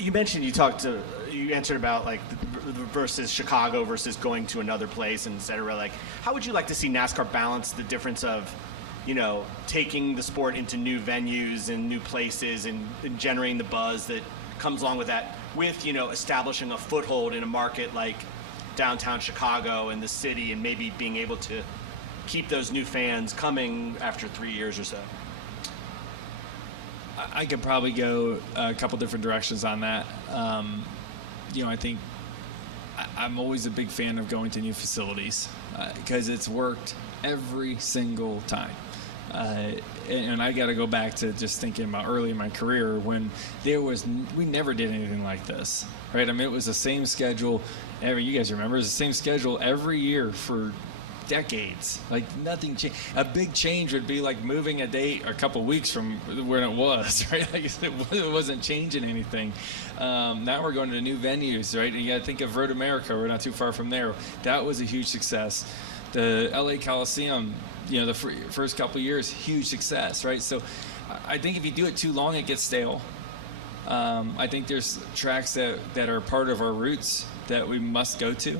You mentioned you answered about like versus Chicago versus going to another place and et cetera. Like, how would you like to see NASCAR balance the difference of, taking the sport into new venues and new places and generating the buzz that comes along with that, with establishing a foothold in a market like downtown Chicago and the city, and maybe being able to keep those new fans coming after 3 years or so? I could probably go a couple different directions on that. I think I'm always a big fan of going to new facilities because it's worked every single time. And I got to go back to just thinking about early in my career when we never did anything like this, right? I mean, it was the same schedule you guys remember, it was the same schedule every year for decades. Like, nothing changed. A big change would be like moving a date a couple weeks from where it was, right? Like, it wasn't changing anything. Now we're going to new venues, right? And you got to think of Road America. We're not too far from there. That was a huge success. The LA Coliseum, the first couple of years, huge success, right? So I think if you do it too long, it gets stale. I think there's tracks that are part of our roots that we must go to.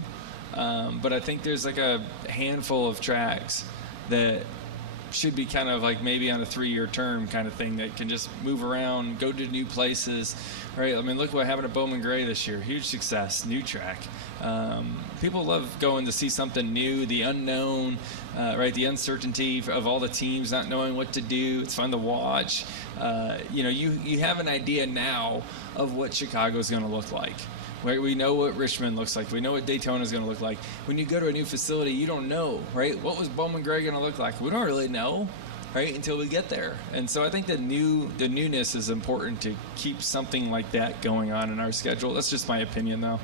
But I think there's like a handful of tracks that should be kind of like maybe on a 3-year term kind of thing that can just move around, go to new places, right? I mean, look what happened at Bowman Gray this year. Huge success, new track. People love going to see something new, the unknown, right? The uncertainty of all the teams not knowing what to do. It's fun to watch. You have an idea now of what Chicago's going to look like. Right, we know what Richmond looks like. We know what Daytona is going to look like. When you go to a new facility, you don't know, right? What was Bowman Gray going to look like? We don't really know, right, until we get there. And so I think the newness is important to keep something like that going on in our schedule. That's just my opinion, though.